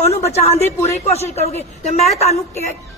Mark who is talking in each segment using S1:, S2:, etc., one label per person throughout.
S1: ਉਹਨੂੰ ਬਚਾਉਣ ਦੀ ਪੂਰੀ ਕੋਸ਼ਿਸ਼ ਕਰੂਗੀ। ਤੇ ਮੈਂ ਤੁਹਾਨੂੰ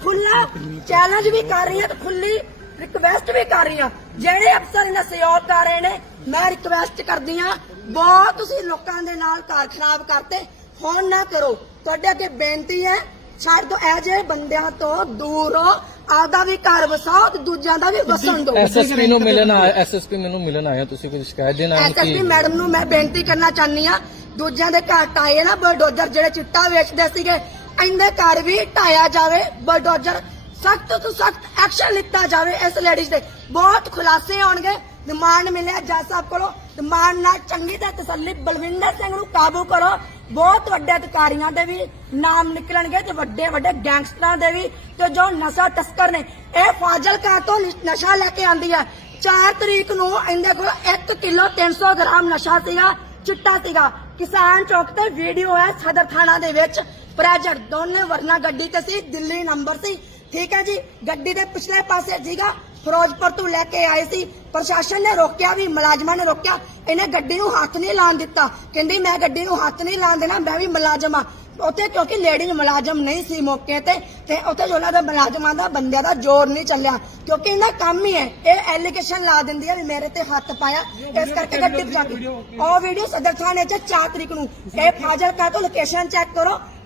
S1: ਖੁੱਲਾ ਚੈਲੰਜ ਵੀ ਕਰ ਰਹੀ ਹਾਂ ਤੇ ਖੁੱਲੀ ਰਿਕਵੈਸਟ ਵੀ ਕਰ ਰਹੀ ਹਾਂ। ਜਿਹੜੇ ਅਫਸਰ ਇਹਨਾਂ ਸਹਿਯੋਗ ਕਰ ਰਹੇ ਨੇ ਮੈਂ ਰਿਕਵੈਸਟ ਕਰਦੀ ਹਾਂ ਬਹੁਤ ਤੁਸੀਂ ਲੋਕਾਂ ਦੇ ਨਾਲ ਕਾਰ ਖਰਾਬ ਕਰਤੇ ਹੁਣ ਨਾ ਕਰੋ। ਤੁਹਾਡੇ ਅੱਗੇ ਬੇਨਤੀ ਹੈ ਛੱਡ ਦੋ ਇਹ ਜਿਹੇ ਬੰਦਿਆਂ ਤੋਂ ਦੂਰ ਹੋ ਆਪਦਾ ਵੀ ਘਰ ਵਸਾਓ ਤੇ ਦੂਜਿਆਂ ਦਾ ਵੀ ਵਸਣ ਦਿਓ।
S2: ਐਸਐਸਪੀ ਨੂੰ ਮਿਲਣ ਆਇਆ ਐਸਐਸਪੀ ਮੈਨੂੰ ਮਿਲਣ ਆਇਆ ਤੁਸੀਂ ਕੋਈ ਸ਼ਿਕਾਇਤ ਦੇਣ ਆਏ
S1: ਐਸਐਸਪੀ
S2: ਕਿ?
S1: ਮੈਡਮ ਨੂੰ ਮੈਂ ਬੇਨਤੀ ਕਰਨਾ ਚਾਹਨੀ ਆ ਦੂਜਿਆਂ ਦੇ ਘਰ ਟਾਏ ਨਾ ਬਲਡੋਜ਼ਰ ਜਿਹੜੇ ਚਿੱਟਾ ਵੇਚਦੇ ਸੀਗੇ, ਇਹਦੇ ਘਰ ਵੀ ਢਾਇਆ ਜਾਵੇ, ਬਲਡੋਜ਼ਰ ਸਖਤ ਤੋਂ ਸਖਤ ਐਕਸ਼ਨ ਲਿੱਤਾ ਜਾਵੇ ਇਸ ਲੇਡੀਜ਼ ਤੇ ਬਹੁਤ ਖੁਲਾਸੇ ਆਉਣਗੇ ਡਿਮਾਂਡ ਮਿਲਿਆ ਜੱਜ ਸਾਹਿਬ ਕੋਲੋਂ। ਡਿਮਾਂਡ ਨਾਲ ਚੰਗੀ ਤੇ ਤਸੱਲੀ ਬਲਵਿੰਦਰ ਸਿੰਘ ਨੂੰ ਕਾਬੂ ਕਰੋ। ਬਹੁਤ ਵੱਡੇ ਅਧਿਕਾਰੀਆਂ ਦੇ ਵੀ ਨਾਮ ਨਿਕਲਣਗੇ ਤੇ ਵੱਡੇ ਵੱਡੇ ਗੈਂਗਸਟਰਾਂ ਦੇ ਵੀ ਤੇ ਜੋ ਨਸ਼ਾ ਤਸਕਰ ਨੇ, ਇਹ ਫਾਜ਼ਿਲਕਾ ਤੋਂ ਨਸ਼ਾ ਲੈ ਕੇ ਆਂਦੀ ਹੈ 4 ਤਰੀਕ ਨੂੰ ਇਹਦੇ ਕੋਲ 1 ਕਿਲੋ 300 ਗ੍ਰਾਮ ਨਸ਼ਾ ਸੀਗਾ, ਚਿੱਟਾ ਸੀਗਾ। ਕਿਸਾਨ ਚੌਕ ਤੇ ਵੀਡੀਓ ਹੈ ਸਦਰ ਥਾਣਾ ਦੇ ਵਿੱਚ। ਪ੍ਰੈਜਰ ਦੋਨੇ ਵਰਨਾ ਗੱਡੀ ਤੇ ਸੀ, ਦਿੱਲੀ ਨੰਬਰ ਸੀ। ਠੀਕ ਹੈ ਜੀ, ਗੱਡੀ ਦੇ ਪਿਛਲੇ ਪਾਸੇ ਸੀਗਾ। ਫਿਰੋਜ਼ਪੁਰ ਤੋਂ ਲੈ ਕੇ ਆਏ ਸੀ। ਪ੍ਰਸ਼ਾਸਨ ਨੇ ਰੋਕਿਆ ਵੀ, ਮੁਲਾਜ਼ਮਾਂ ਨੇ ਰੋਕਿਆ। ਇਹਨੇ ਗੱਡੀ ਨੂੰ ਹੱਥ ਨਹੀਂ ਲਾਣ ਦਿੱਤਾ। ਕਹਿੰਦੀ, ਮੈਂ ਗੱਡੀ ਨੂੰ ਹੱਥ ਨਹੀਂ ਲਾਣ ਦੇਣਾ, ਮੈਂ ਵੀ ਮੁਲਾਜ਼ਮ ਆ ਉੱਥੇ ਕਿਉਂਕਿ ਲੇਡੀ ਮੁਲਾਜ਼ਮ ਨਹੀਂ ਸੀ ਮੌਕੇ ਤੇ ਤੇ ਉੱਥੇ ਜੋ ਉਹਨਾਂ ਦੇ ਮੁਲਾਜ਼ਮਾਂ ਦਾ ਬੰਦਿਆਂ ਦਾ ਜ਼ੋਰ ਨਹੀਂ ਚੱਲਿਆ। ਕਿਉਂਕਿ ਇਹਨਾਂ ਕੰਮ ਹੀ ਹੈ ਇਹ ਐਲੀਗੇਸ਼ਨ ਲਾ ਦਿੰਦੀ ਹੈ ਵੀ ਮੇਰੇ ਤੇ ਹੱਥ ਪਾਇਆ ਇਸ ਕਰਕੇ ਗੱਡੀ ਕੇ ਉਹ ਵੀਡੀਓ ਸਦਰ ਥਾਣੇ 'ਚ 4 ਤਰੀਕ ਨੂੰ। ਇਹ ਫਾਜ਼ਿਲਕਾ ਤੋਂ ਲੋਕੇਸ਼ਨ ਚੈੱਕ ਕਰੋ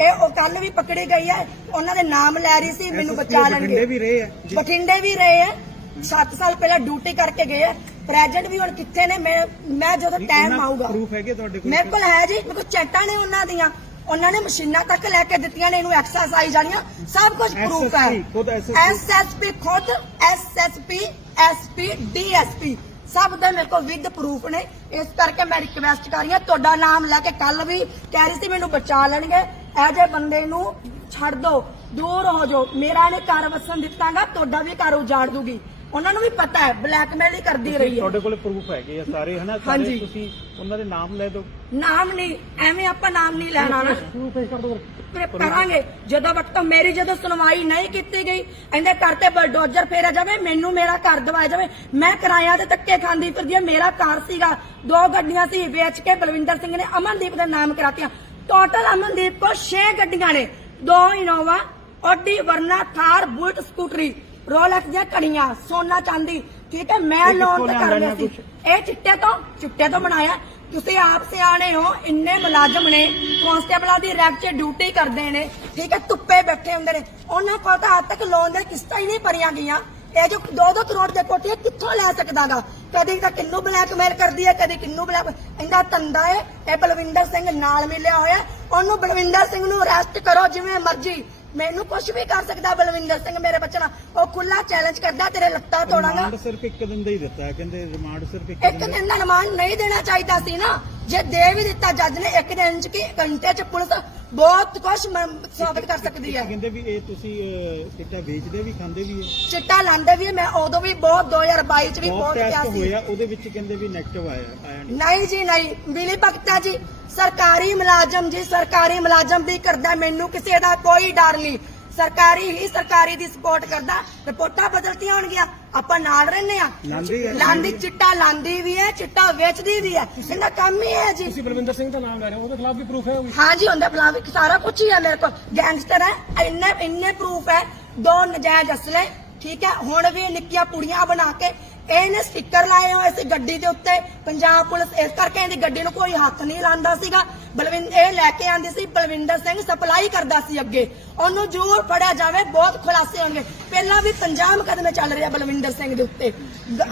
S1: ਇਹ ਉਹ ਕੱਲ ਵੀ ਪਕੜੀ ਗਈ ਹੈ। ਉਹਨਾਂ ਦੇ ਨਾਮ ਲੈ ਰਹੀ ਸੀ ਮੈਨੂੰ ਬਚਾ
S3: ਬਠਿੰਡੇ
S1: ਲੈਣਗੇ
S3: ਵੀ ਰਹੇ ਆ।
S1: ਬਠਿੰਡੇ ਵੀ ਰਹੇ ਹੈ। 7 ਸਾਲ ਪਹਿਲਾਂ ਡਿਊਟੀ ਕਰਕੇ ਗਏ ਹੈ। ਪ੍ਰੈਜ਼ੈਂਟ ਵੀ ਹੁਣ ਕਿੱਥੇ ਨੇ ਮੈਂ ਮੈਂ ਜਦੋਂ ਟਾਈਮ ਆਊਗਾ।
S3: ਪ੍ਰੂਫ ਹੈਗੇ ਤੁਹਾਡੇ ਕੋਲ?
S1: ਮੇਰੇ ਕੋਲ ਹੈ ਜੀ ਮੇਰੇ ਕੋਲ ਚੈਟਾਂ ਨੇ ਉਹਨਾਂ ਦੀਆਂ। ਉਹਨਾਂ ਨੇ ਮਸ਼ੀਨਾਂ ਤੱਕ ਲੈ ਕੇ ਦਿੱਤੀਆਂ ਨੇ ਇਹਨੂੰ ਐਕਸਰਸਾਈਜ਼ ਵਾਲੀਆਂ ਸਭ ਕੁਝ ਪ੍ਰੂਫ ਹੈ। ਐਸਐਸਪੀ ਖੁਦ ਐਸਐਸਪੀ ਐਸਪੀ ਡੀਐਸਪੀ ਸਭ ਦੇ ਮੇਰੇ ਕੋਲ ਵਿਦ ਪ੍ਰੂਫ ਨੇ। ਇਸ ਕਰਕੇ ਮੈਂ ਰਿਕਵੈਸਟ ਕਰ ਰਹੀ ਹਾਂ ਤੁਹਾਡਾ ਨਾਮ ਲੈ ਕੇ ਕੱਲ ਵੀ ਕਹਿ ਰਹੀ ਸੀ ਮੈਨੂੰ ਬਚਾ ਲੈਣਗੇ। ਇਹ ਜੇ ਬੰਦੇ ਨੂੰ ਛੱਡ ਦੋ ਦੂਰ ਹੋ ਜਾਓ। ਮੇਰਾ ਨੇ ਘਰ ਵਸਣ ਦਿੱਤਾਗਾ ਤੁਹਾਡਾ ਵੀ ਘਰ ਉਜਾੜ ਦੂਗੀ। ਉਹਨਾਂ ਨੂੰ ਵੀ ਪਤਾ ਹੈ ਬਲੈਕਮੇਲ ਹੀ ਕਰਦੀ ਰਹੀ ਹੈ।
S3: ਤੁਹਾਡੇ ਕੋਲ ਪ੍ਰੂਫ ਹੈਗੇ ਆ ਸਾਰੇ ਹਨਾ? ਸਾਰੇ
S1: ਹਾਂਜੀ।
S3: ਤੁਸੀਂ ਉਹਨਾਂ ਦੇ ਨਾਮ ਲੈ ਦਿਓ।
S1: ਨਾਮ ਨਹੀਂ ਐਵੇਂ ਆਪਾਂ ਨਾਮ ਨਹੀਂ ਲੈਣਾ ਨਾ। ਫਿਰ ਕਰਾਂਗੇ। ਜਦੋਂ ਵਕਤ ਮੇਰੀ ਜਦੋਂ ਸੁਣਵਾਈ ਨਹੀਂ ਕੀਤੀ ਗਈ ਇਹਦੇ ਘਰ ਤੇ ਬਲਡੋਜ਼ਰ ਫੇਰਿਆ ਜਾਵੇ ਮੈਨੂੰ ਮੇਰਾ ਘਰ ਦਵਾਇਆ ਜਾਵੇ। ਮੈਂ ਕਿਰਾਇਆ ਤੇ ਧੱਕੇ ਖਾਂਦੀ ਫਿਰਦੀ ਹਾਂ ਮੇਰਾ ਘਰ ਸੀਗਾ ਦੋ ਗੱਡੀਆਂ ਸੀ ਵੇਚ ਕੇ ਬਲਵਿੰਦਰ ਸਿੰਘ ਨੇ ਅਮਨਦੀਪ ਦਾ ਨਾਮ ਕਰਾਤੀਆਂ। ਟੋਟਲ ਅਮਨਦੀਪ ਕੋ 6 ਗੱਡੀਆਂ ਨੇ। ਦੋ Innova Audi Verna Thar Bullet ਸਕੂਟਰੀ ਰੋਲੈਕਸ ਦੀਆਂ ਕੜੀਆਂ ਸੋਨਾ ਚਾਂਦੀ। ਠੀਕ ਹੈ ਮੈਂ ਲੋਨ ਤੇ
S3: ਲਿਆਂਦਾ
S1: ਕਰ ਲਿਆ
S3: ਇਹਨਾਂ
S1: ਸੀ। ਇਹ ਚਿੱਟੇ ਤੋਂ ਚਿੱਟੇ ਤੋਂ ਬਣਾਇਆ। ਤੁਸੀਂ ਆਪ ਸਿਆਣੇ ਹੋ ਇੰਨੇ ਮੁਲਾਜ਼ਮ ਨੇ। ਕਾਂਸਟੇਬਲਾਂ ਦੀ ਰੈਕ 'ਚ ਡਿਊਟੀ ਕਰਦੇ ਨੇ। ਠੀਕ ਹੈ ਧੁੱਪੇ ਬੈਠੇ ਹੁੰਦੇ ਨੇ। ਉਹਨਾਂ ਕੋਲ ਤਾਂ ਅੱਜ ਤੱਕ ਲੋਨ ਦੇ ਕਿਸ਼ਤਾਂ ਹੀ ਨਹੀਂ ਭਰੀਆਂ ਗਈਆਂ। ਇਹ ਜੋ 2-2 ਕਰੋੜ ਦੇ ਕੋਠੇ ਕਿੱਥੋਂ ਲੈ ਸਕਦਾਗਾ? ਕਦੀ ਤਾਂ ਕਿੰਨੂੰ ਬਲੈਕਮੇਲ ਕਰਦੀ ਹੈ, ਕਦੀ ਕਿੰਨੂੰ ਬਲੈਕ ਇੰਦਾ ਤੰਦਾ ਹੈ ਇਹ ਬਲਵਿੰਦਰ ਸਿੰਘ ਨਾਲ ਮਿਲਿਆ ਹੋਇਆ। ਉਹਨੂੰ ਬਲਵਿੰਦਰ ਸਿੰਘ ਨੂੰ ਅਰੈਸਟ ਕਰੋ ਜਿਵੇਂ ਮਰਜ਼ੀ। ਮੈਨੂੰ ਕੁਝ ਵੀ ਕਰ ਸਕਦਾ ਬਲਵਿੰਦਰ ਸਿੰਘ, ਮੇਰੇ ਬੱਚੇ ਨਾਲ। ਉਹ ਖੁੱਲਾ ਚੈਲੰਜ ਕਰਦਾ ਤੇਰੇ ਲੱਤਾਂ ਤੋੜਾਂਗਾ।
S3: ਰਿਮਾਂਡ ਸਿਰਫ ਇੱਕ ਦਿਨ ਦਾ ਹੀ ਦਿੱਤਾ ਹੈ ਕਹਿੰਦੇ ਰਿਮਾਂਡ ਸਿਰਫ ਇੱਕ
S1: ਇੱਕ
S3: ਦਿਨ ਦਾ।
S1: ਦਿਨ ਦਾ ਰਿਮਾਂਡ ਨਹੀਂ ਦੇਣਾ ਚਾਹੀਦਾ ਸੀ ਨਾ। ਜੇ ਦੇ ਵੀ ਦਿੱਤਾ ਜੱਜ ਨੇ ਇੱਕ ਦਿਨ ਚ ਕਿ ਘੰਟੇ ਚ ਪੁਲਿਸ ਬਹੁਤ ਕੁਝ ਸਾਬਤ ਕਰ ਸਕਦੀ ਹੈ।
S3: ਕਹਿੰਦੇ ਵੀ ਇਹ ਤੁਸੀਂ ਅਹ, ਚਿੱਟਾ ਵੇਚਦੇ ਵੀ ਖਾਂਦੇ ਵੀ ਹੈ।
S1: ਚਿੱਟਾ ਲਾਂਦੇ ਵੀ ਮੈਂ ਉਦੋਂ ਵੀ ਬਹੁਤ 2022 ਚ ਵੀ
S3: ਬਹੁਤ
S1: ਬਹੁਤ
S3: ਟੈਸਟ
S1: ਸੀ।
S3: ਹੋਇਆ ਉਹਦੇ ਵਿੱਚ ਕਹਿੰਦੇ ਵੀ ਨੈਗੇਟਿਵ ਆਇਆ ਆਇਆ ਨਹੀਂ।
S1: ਨਹੀਂ ਜੀ ਨਹੀਂ। ਮਿਲੀ ਭਗਤਾ ਜੀ ਸਰਕਾਰੀ ਮੁਲਾਜ਼ਮ ਜੀ ਸਰਕਾਰੀ ਮੁਲਾਜ਼ਮ ਦੀ ਕਰਦਾ ਮੈਨੂੰ ਕਿਸੇ ਦਾ ਕੋਈ ਡਰ ਨਹੀਂ। ਸਰਕਾਰੀ ਹੀ ਸਰਕਾਰੀ ਦੀ ਸਪੋਰਟ ਕਰਦਾ ਰਿਪੋਰਟਾਂ ਬਦਲਤੀਆਂ ਹੋਣਗੀਆਂ ਆਪਾਂ ਨਾਲ ਰਹਿੰਦੇ ਆ
S3: ਲਾਂਦੀ ਹੈ।
S1: ਲਾਂਦੀ ਚਿੱਟਾ ਲਾਂਦੀ ਵੀ ਹੈ ਚਿੱਟਾ ਵੇਚਦੀ ਵੀ ਹੈ। ਇਹਦਾ ਕੰਮ ਹੀ ਹੈ ਜੀ।
S4: ਤੁਸੀਂ ਬਲਵਿੰਦਰ ਸਿੰਘ ਦਾ ਨਾਮ ਲੈ ਰਹੇ ਹੋ ਉਹਦੇ ਖਿਲਾਫ ਵੀ ਪ੍ਰੂਫ ਹੈ
S1: हाँ जी ਹੁੰਦਾ ਫਲਾਵੀ ਸਾਰਾ ਕੁਝ ਹੀ ਹੈ ਮੇਰੇ ਕੋਲ। ਗੈਂਗਸਟਰ ਹੈ ਇੰਨੇ ਇੰਨੇ ਪ੍ਰੂਫ ਹੈ। ਦੋ ਨਜਾਇਜ਼ ਅਸਲੇ ਠੀਕ ਹੈ। ਹੁਣ ਵੀ ਨਿੱਕੀਆਂ ਪੁੜੀਆਂ ਬਣਾ ਕੇ ਇਹਨੇ ਸਟicker ਲਾਏ ਹੋਏ ਸੀ ਗੱਡੀ ਦੇ ਉੱਤੇ। ਪੰਜਾਬ ਪੁਲਿਸ ਇਸ ਕਰਕੇ ਇਹਦੀ ਗੱਡੀ ਨੂੰ ਕੋਈ ਹੱਥ ਨਹੀਂ ਲਾਉਂਦਾ ਸੀਗਾ। ਬਲਵਿੰਦ ਇਹ ਲੈ ਕੇ ਆਂਦੀ ਸੀ ਬਲਵਿੰਦਰ ਸਿੰਘ ਸਪਲਾਈ ਕਰਦਾ ਸੀ ਅੱਗੇ। ਉਹਨੂੰ ਜ਼ਰੂਰ ਫੜਿਆ ਜਾਵੇ ਬਹੁਤ ਖੁਲਾਸੇ ਹੋਣਗੇ। ਪਹਿਲਾਂ ਵੀ 50 ਮੁਕੱਦਮੇ ਚੱਲ ਰਹੇ ਬਲਵਿੰਦਰ ਸਿੰਘ ਦੇ ਉੱਤੇ।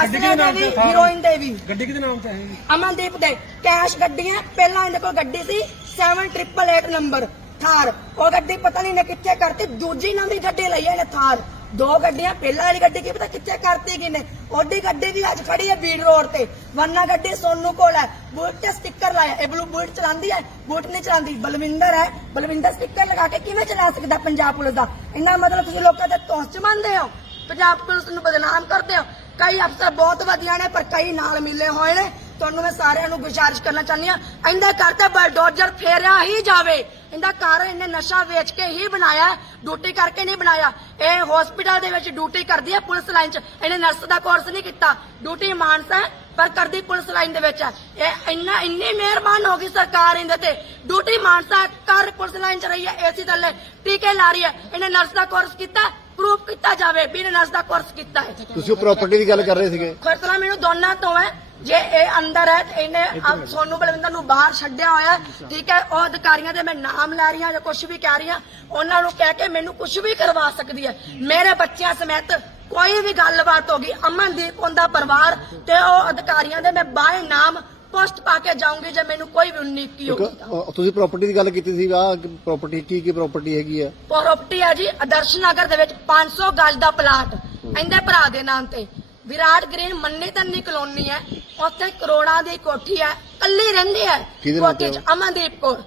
S1: ਅਸਲੇ ਦੇ ਵੀ ਹੀਰੋਇਨ ਦੇ ਵੀ।
S4: ਗੱਡੀ ਕਿਹਦੇ ਨਾਮ ਤੇ ਹੈ
S1: ਅਮਨਦੀਪ ਦੇ। ਕੈਸ਼ ਗੱਡੀਆਂ ਪਹਿਲਾਂ ਇਹਦੇ ਕੋਲ ਗੱਡੀ ਸੀ 7888 ਨੰਬਰ ਥਾਰ। ਉਹ ਗੱਡੀ ਪਤਾ ਨਹੀਂ ਨੇ ਕਿੱਥੇ ਕਰਤੀ ਦੂਜੀ ਨਵੀਂ ਗੱਡੀ ਲਈ ਇਹਨੇ ਥਾਰ। ਦੋ ਗੱਡੀਆਂ, ਪਹਿਲਾਂ ਵਾਲੀ ਗੱਡੀ ਕੀ ਪਤਾ ਕਿੱਥੇ ਕਰਤੀ ਗਈ ਉਹਦੀ ਗੱਡੀ ਵੀ ਅੱਜ ਖੜੀ ਹੈ ਬੀੜ ਰੋਡ ਤੇ। ਵਰਨਾ ਗੱਡੀ ਸੋਨੂ ਕੋਲ ਹੈ। ਬੁਲਟ ਤੇ ਸਟicker ਲਾਇਆ। ਇਹ ਬਲੂ ਬੁਲਟ ਚਲਾਉਂਦੀ ਹੈ? ਬੁਲਟ ਨਹੀਂ ਚਲਾਉਂਦੀ। ਬਲਵਿੰਦਰ ਹੈ। ਬਲਵਿੰਦਰ ਸਟicker ਲਗਾ ਕੇ ਕਿਵੇਂ ਚਲਾ ਸਕਦਾ ਪੰਜਾਬ ਪੁਲਿਸ ਦਾ? ਇੰਨਾ ਮਤਲਬ ਤੁਸੀਂ ਲੋਕਾਂ ਦੇ ਤੋਸ ਮੰਨਦੇ ਹੋ? ਪੰਜਾਬ ਪੁਲਿਸ ਨੂੰ ਬਦਨਾਮ ਕਰਦੇ ਹੋ? ਕਈ ਅਫਸਰ ਬਹੁਤ ਵਧੀਆ ਨੇ, ਪਰ ਕਈ ਨਾਲ ਮਿਲੇ ਹੋਏ ਨੇ। ਤੁਹਾਨੂੰ ਮੈਂ ਸਾਰਿਆਂ ਨੂੰ ਗੁਜ਼ਾਰਿਸ਼ ਕਰਨਾ ਚਾਹੁੰਦੀ ਆ ਇਹਦਾ ਘਰ ਤੇ ਬਲਡੋਜ਼ਰ ਫੇਰਿਆ ਹੀ ਜਾਵੇ। ਇਹਦਾ ਘਰ ਇਹਨੇ ਨਸ਼ਾ ਵੇਚ ਕੇ ਹੀ ਬਣਾਇਆ ਡਿਊਟੀ ਕਰਕੇ ਨਹੀਂ ਬਣਾਇਆ। ਇਹ ਹਸਪੀਟਲ ਦੇ ਵਿੱਚ ਡਿਊਟੀ ਕਰਦੀ ਹੈ ਪੁਲਿਸ ਲਾਈਨ 'ਚ। ਇਹਨੇ ਨਰਸ ਦਾ ਕੋਰਸ ਨਹੀਂ ਕੀਤਾ। ਡਿਊਟੀ ਮਾਨਸਾ ਪਰ ਕਰਦੀ ਪੁਲਿਸ ਲਾਈਨ ਦੇ ਵਿੱਚ। ਹੈ ਇਹ ਇੰਨਾ ਇੰਨੀ ਮਿਹਰਬਾਨ ਹੋ ਗਈ ਸਰਕਾਰ ਇਹਦੇ ਤੇ। ਡਿਊਟੀ ਮਾਨਸਾ ਹੈ, ਕਰ ਪੁਲਿਸ ਲਾਈਨ 'ਚ ਰਹੀ ਹੈ ਏਸੀ ਥੱਲੇ ਟੀਕੇ ਲਾ ਰਹੀ ਹੈ। ਇਹਨੇ ਨਰਸ ਦਾ ਕੋਰਸ ਕੀਤਾ ਪ੍ਰੂਫ ਕੀਤਾ ਜਾਵੇ ਨਰਸ ਦਾ ਕੋਰਸ ਕੀਤਾ ਹੈ।
S5: ਤੁਸੀਂ ਉਹ ਪ੍ਰਾਪਰਟੀ ਦੀ ਗੱਲ ਕਰ ਰਹੇ ਸੀਗੇ।
S1: ਖਤਰਾ ਮੈਨੂੰ ਦੋਨਾਂ ਤੋਂ ਹੈ। ਜੇ ਇਹ ਅੰਦਰ ਹੈ ਤੇ ਇਹਨੇ ਆਪ ਸੋਨੂ ਬਲਵਿੰਦਰ ਨੂੰ ਬਾਹਰ ਛੱਡਿਆ ਹੋਇਆ ਹੈ, ਠੀਕ ਹੈ ਉਹ ਅਧਿਕਾਰੀਆਂ ਦੇ ਮੈਂ ਨਾਮ ਲੈ ਰਹੀ ਹਾਂ ਜਾਂ ਕੁਝ ਵੀ ਕਹਿ ਰਹੀ ਹਾਂ ਉਹਨਾਂ ਨੂੰ ਕਹਿ ਕੇ ਮੈਨੂੰ ਕੁਝ ਵੀ ਕਰਵਾ ਸਕਦੀ ਹੈ। ਮੇਰੇ ਬੱਚਿਆਂ ਸਮੇਤ ਕੋਈ ਵੀ ਗੱਲਬਾਤ ਹੋ ਗਈ ਅਮਨਦੀਪ ਉਹਦਾ ਪਰਿਵਾਰ ਤੇ ਉਹ ਅਧਿਕਾਰੀਆਂ ਦੇ ਮੈਂ ਬਾਏ ਨਾਮ ਪੋਸਟ ਪਾ ਕੇ ਜਾਊਂਗੀ ਜੇ ਮੈਨੂੰ ਕੋਈ ਵੀ
S5: ਇੱਕ,
S1: ਹੋਗੀ ਤਾਂ।
S5: ਅ, ਤੁਸੀਂ ਪ੍ਰਾਪਰਟੀ ਦੀ ਗੱਲ ਕੀਤੀ ਸੀ ਆ ਪ੍ਰਾਪਰਟੀ ਕੀ ਕੀ ਪ੍ਰਾਪਰਟੀ ਹੈਗੀ ਹੈ?
S1: ਪ੍ਰਾਪਰਟੀ ਹੈ ਜੀ ਆਦਰਸ਼ ਨਗਰ ਦੇ ਵਿੱਚ 500 ਗਜ ਦਾ ਪਲਾਟ ਇਹਦੇ ਭਰਾ ਦੇ ਨਾਮ ਤੇ। ਵਿਰਾਟ ਗ੍ਰੀਨ ਮੰਨੀ ਤੰਨੀ ਕਲੋਨੀ ਹੈ। ਉੱਥੇ ਕਰੋੜਾਂ ਦੀ ਕੋਠੀ ਹੈ। ਕੱਲੀ ਰਹਿੰਦੀ ਹੈ।
S5: ਕਿਹਦੇ
S1: ਕੋਠੀ 'ਚ Amandeep Kaur.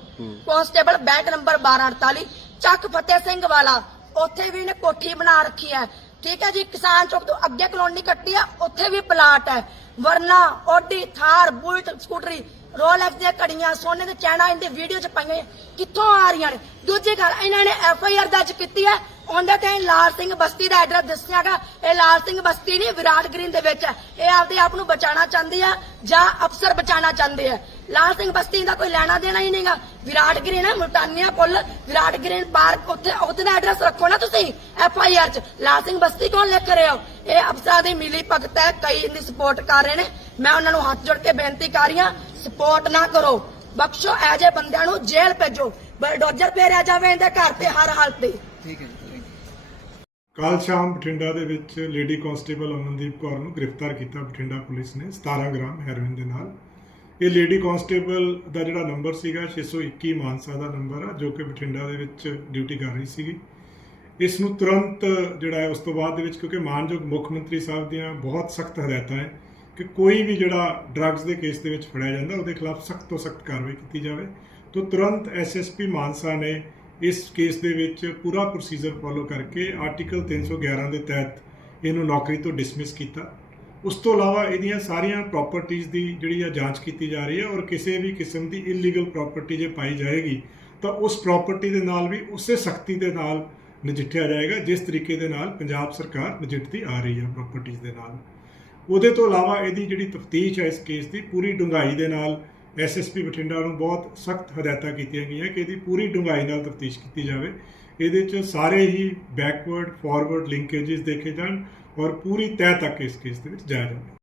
S1: Constable bat number 1248 Chak Fateh Singh ਵਾਲਾ। ਉੱਥੇ ਵੀ ਇਹਨੇ ਕੋਠੀ ਬਣਾ ਰੱਖੀ ਹੈ। ਠੀਕ ਹੈ ਜੀ, ਕਿਸਾਨ ਚੌਕ ਤੋਂ ਅੱਗੇ ਕਲੋਨੀ ਕੱਟੀ ਹੈ ਉੱਥੇ ਵੀ ਪਲਾਟ ਹੈ। ਵਰਨਾ, ਓਡੀ, ਥਾਰ, ਬੁਲਟ, ਸਕੂਟਰੀ, ਰੋਲੈਕਸ ਦੀਆਂ ਘੜੀਆਂ, ਸੋਨੇ ਦੇ ਚੈਨਾ, ਇਹਦੇ ਵੀਡੀਓ ਚ ਪਾਈਆਂ ਹੋਈਆਂ। ਕਿੱਥੋਂ ਆ ਰਹੀਆਂ ਨੇ? ਦੂਜੀ ਗੱਲ, ਇਹਨਾਂ ਨੇ ਐਫ ਆਈ ਆਰ ਦਰਜ ਕੀਤੀ ਹੈ। ਉਹਦੇ ਤੇ ਲਾਲ ਸਿੰਘ ਬਸਤੀ ਦਾ ਐਡਰੈਸ ਦੱਸਿਆਗਾ ਇਹ ਲਾਲ ਸਿੰਘ ਬਸਤੀ ਨਹੀਂ, ਵਿਰਾਟ ਗ੍ਰੀਨ ਦੇ ਵਿੱਚ। ਹੈ ਇਹ ਆਪਦੇ ਆਪ ਨੂੰ ਬਚਾਉਣਾ ਚਾਹੁੰਦੀ ਆ ਜਾਂ ਅਫਸਰ ਬਚਾਉਣਾ ਚਾਹੁੰਦੇ ਆ। ਲਾਲ ਸਿੰਘ ਬਸਤੀ ਦਾ ਕੋਈ ਲੈਣਾ ਦੇਣਾ ਹੀ ਨਹੀਂਗਾ। ਵਿਰਾਟ ਗ੍ਰੀਨ ਹੈ, ਮੁਲਤਾਨੀਆ ਪੁੱਲ, ਵਿਰਾਟ ਗ੍ਰੀਨ ਪਾਰਕ, ਉੱਥੇ ਉਹਦੇ ਦਾ ਐਡਰੈਸ ਰੱਖੋ ਨਾ ਤੁਸੀਂ ਐਫ ਆਈ ਆਰ ਚ। ਲਾਲ ਸਿੰਘ ਬਸਤੀ ਕੌਣ ਲਿਖ ਰਹੇ? ਹੋ ਇਹ ਅਫਸਰਾਂ ਦੀ ਮਿਲੀ ਭਗਤ ਹੈ, ਕਈ ਇਹਦੀ ਸਪੋਰਟ ਕਰ ਰਹੇ ਨੇ। ਮੈਂ ਉਹਨਾਂ ਨੂੰ ਹੱਥ ਜੋੜ ਕੇ ਬੇਨਤੀ ਕਰ ਰਹੀ ਹਾਂ ਸਪੋਰਟ ਨਾ ਕਰੋ। ਬਖਸ਼ੋ ਐ ਬੰਦਿਆਂ ਨੂੰ ਜੇਲ੍ਹ ਭੇਜੋ। ਬਲਡੋਜ਼ਰ ਫੇਰਿਆ ਜਾਵੇ ਇਹਦੇ ਘਰ ਤੇ ਹਰ ਹਾਲਤ ਤੇ
S6: ਕੱਲ ਸ਼ਾਮ ਬਠਿੰਡਾ ਦੇ ਵਿੱਚ ਲੇਡੀ ਕਾਂਸਟੇਬਲ ਅਮਨਦੀਪ ਕੌਰ ਨੂੰ ਗ੍ਰਿਫਤਾਰ ਕੀਤਾ ਬਠਿੰਡਾ ਪੁਲਿਸ ਨੇ 17 ਗ੍ਰਾਮ ਹੈਰੋਇਨ ਦੇ ਨਾਲ। ਇਹ ਲੇਡੀ ਕਾਂਸਟੇਬਲ ਦਾ ਜਿਹੜਾ ਨੰਬਰ ਸੀਗਾ 621 ਮਾਨਸਾ ਦਾ ਨੰਬਰ ਆ, ਜੋ ਕਿ ਬਠਿੰਡਾ ਦੇ ਵਿੱਚ ਡਿਊਟੀ ਕਰ ਰਹੀ ਸੀਗੀ। ਇਸ ਨੂੰ ਤੁਰੰਤ ਜਿਹੜਾ ਹੈ, ਉਸ ਤੋਂ ਬਾਅਦ ਦੇ ਵਿੱਚ, ਕਿਉਂਕਿ ਮਾਨਯੋਗ ਮੁੱਖ ਮੰਤਰੀ ਸਾਹਿਬ ਦੀਆਂ ਬਹੁਤ ਸਖਤ ਹਦਾਇਤਾਂ ਹੈ ਕਿ ਕੋਈ ਵੀ ਜਿਹੜਾ ਡਰੱਗਸ ਦੇ ਕੇਸ ਦੇ ਵਿੱਚ ਫੜਿਆ ਜਾਂਦਾ, ਉਹਦੇ ਖਿਲਾਫ ਸਖਤ ਤੋਂ ਸਖਤ ਕਾਰਵਾਈ ਕੀਤੀ ਜਾਵੇ। ਤੋਂ ਤੁਰੰਤ ਐਸਐਸਪੀ ਮਾਨਸਾ ਨੇ ਇਸ ਕੇਸ ਦੇ ਵਿੱਚ ਪੂਰਾ ਪ੍ਰੋਸੀਜਰ ਫੋਲੋ ਕਰਕੇ ਆਰਟੀਕਲ 311 ਦੇ ਤਹਿਤ ਇਹਨੂੰ ਨੌਕਰੀ ਤੋਂ ਡਿਸਮਿਸ ਕੀਤਾ। ਉਸ ਤੋਂ ਇਲਾਵਾ ਇਹਦੀਆਂ ਸਾਰੀਆਂ ਪ੍ਰਾਪਰਟੀਆਂ ਦੀ ਜਿਹੜੀ ਆ ਜਾਂਚ ਕੀਤੀ ਜਾ ਰਹੀ ਹੈ ਔਰ ਕਿਸੇ ਵੀ ਕਿਸਮ ਦੀ ਇਲੀਗਲ ਪ੍ਰਾਪਰਟੀ ਜੇ ਪਾਈ ਜਾਏਗੀ, ਤਾਂ ਉਸ ਪ੍ਰਾਪਰਟੀ ਦੇ ਨਾਲ ਵੀ ਉਸੇ ਸਖਤੀ ਦੇ ਨਾਲ ਨਜਿੱਠਿਆ ਜਾਏਗਾ, ਜਿਸ ਤਰੀਕੇ ਦੇ ਨਾਲ ਪੰਜਾਬ ਸਰਕਾਰ ਨਜਿੱਠਦੀ ਆ ਰਹੀ ਹੈ ਪ੍ਰਾਪਰਟੀਆਂ ਦੇ ਨਾਲ। ਉਹਦੇ ਤੋਂ ਇਲਾਵਾ ਇਹਦੀ ਜਿਹੜੀ ਤਫਤੀਸ਼ ਹੈ ਇਸ ਕੇਸ ਦੀ, ਪੂਰੀ ਡੂੰਘਾਈ ਦੇ ਨਾਲ ਐਸਐਸਪੀ ਬਠਿੰਡਾ ਨੂੰ ਬਹੁਤ ਸਖਤ ਹਦਾਇਤਾਂ ਕੀਤੀਆਂ ਗਈਆਂ ਕਿ ਇਹਦੀ ਪੂਰੀ ਡੂੰਘਾਈ ਨਾਲ ਤਫਤੀਸ਼ ਕੀਤੀ ਜਾਵੇ। ਇਹਦੇ 'ਚ ਸਾਰੇ ਹੀ ਬੈਕਵਰਡ ਫਾਰਵਰਡ ਲਿੰਕੇजेस ਦੇਖੇ ਜਾਣ ਔਰ ਪੂਰੀ ਤਹਿ ਤੱਕ ਇਸ ਕੇਸ ਦੇ ਵਿੱਚ ਜਾਇਆ ਜਾਵੇ।